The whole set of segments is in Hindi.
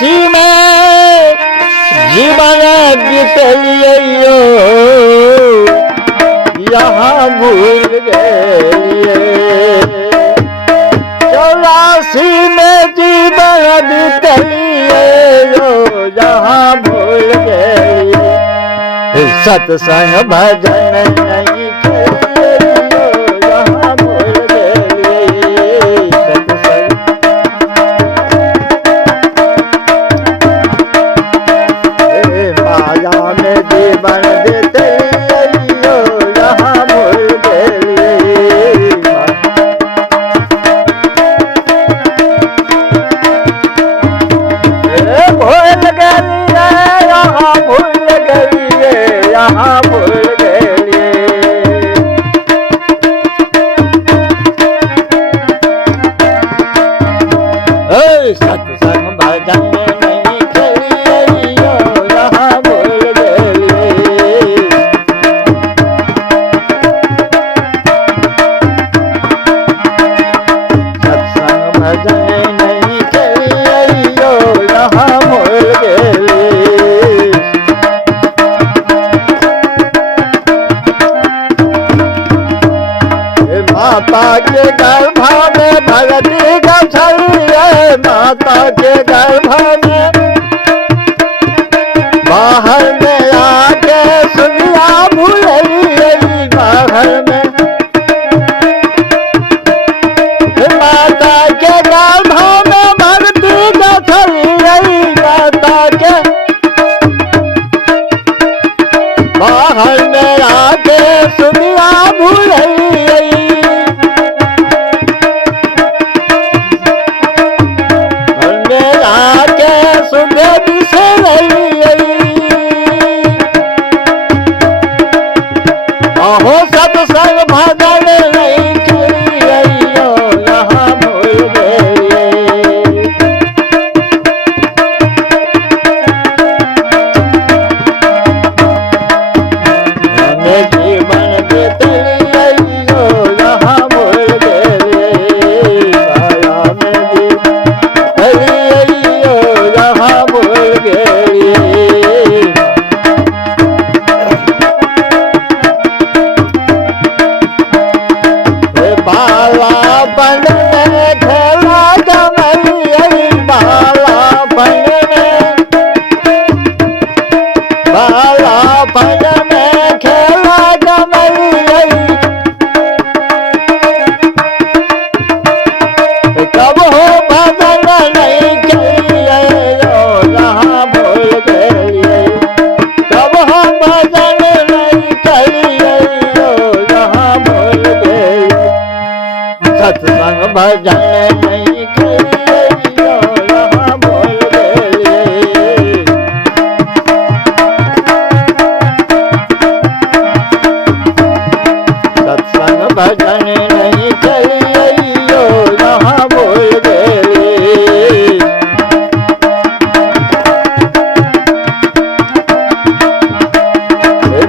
चौरासी में जीवन बीतलिए यहाँ भूल गए। 84 में जीवन बीतलिए यहाँ भूल गए। सत्संग भजन नहीं करिए यहाँ भूल गए। सत्संग माया में जीवन देते यहाँ भूल गए। भूल गए यहाँ भूल गए यहाँ भूल गए। सत्संग भजन नहीं करिए यहाँ भूल गए। सत्संग भजन नहीं करिए यहाँ भूल गए। माता के गर्भ में भगती गछलिए। माता के गर्भ में बाहर में आके सुनिया भूलिए। बाहर में माता के गर्भ में भगती गछलिए। माता के बाहर में आके सुनिया भूलिए। अहो सत्संग भजन नहीं करिए यहाँ भूल गए। हमें जीवन बीतलिए यहाँ भूल गए। माया में जीवन यहाँ भूल गए। बालापन में खेला जमैया। बालापन में खेला जमैया। कब हो भजन नहीं करिए यहाँ भूल गए। कब हो भजन नहीं करिए यहाँ भूल गए। सत्संग भजन नहीं करिए यहाँ भूल गए। सत्संग भजन नहीं करिए यहाँ भूल गए।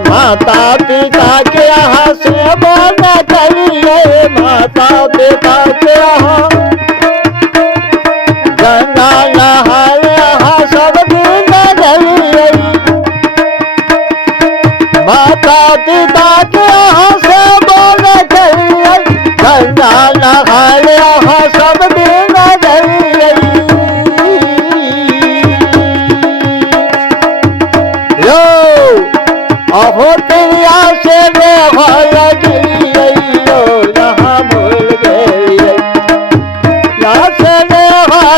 माता पिता के यहाँ सेवा न करिए। माता पिता के यहाँ गंगा नहाए यहाँ सब दिन गलिए। माता पिता के यहाँ सेवा न करिए। गंगा नहाए यहाँ सब दिन गलिए। अहो तिरिया से लगिए यहाँ भूल गए। यहाँ से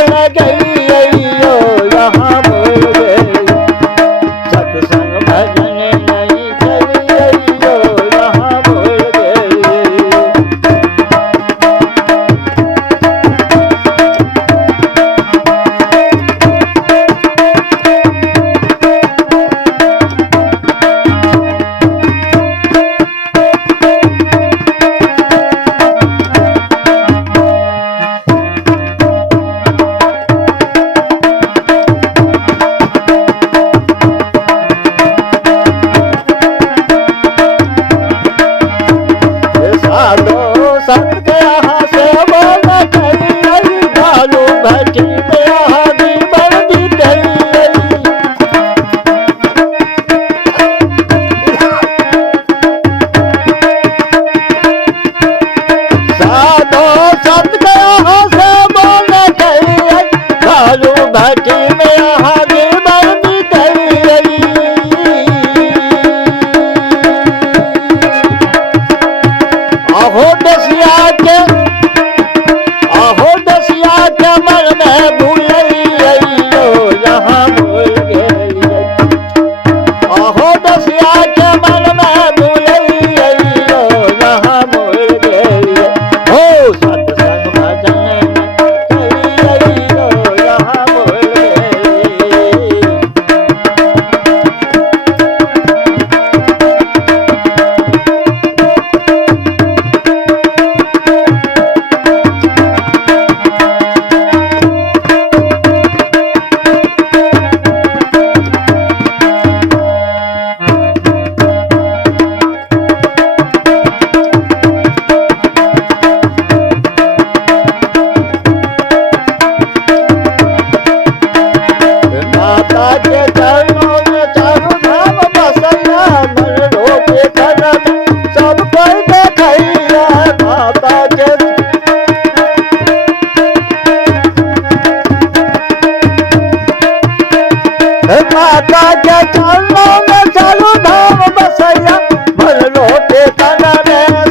लगिए भट्टी में आगे बढ़ती गई। आहो दसिया के मन में भूल यहाँ भूल गई। आहो दसिया के मन में भूल यहाँ भूल गई। हो सत्संग भजन यहाँ भूल गई। माता के चरणों में चारों धाम बसैया, मन रोके करम सब कोई देखैया। माता के चरणों में चारों धाम बसैया, मन रोके करम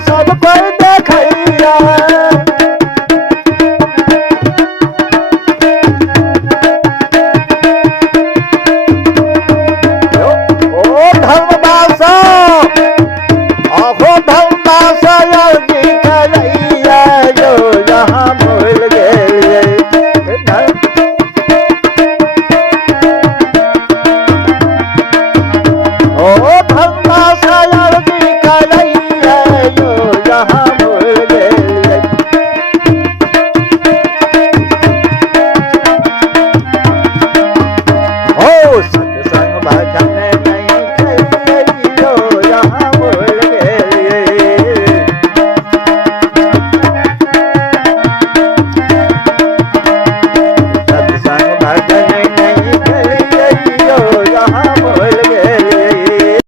सब कोई देखैया। धर्मदासा आहो धर्मदासा जी करैया जो यहाँ भूल गए। ओ धर्मदासा जी करैया जो यहाँ भूल गए। ओ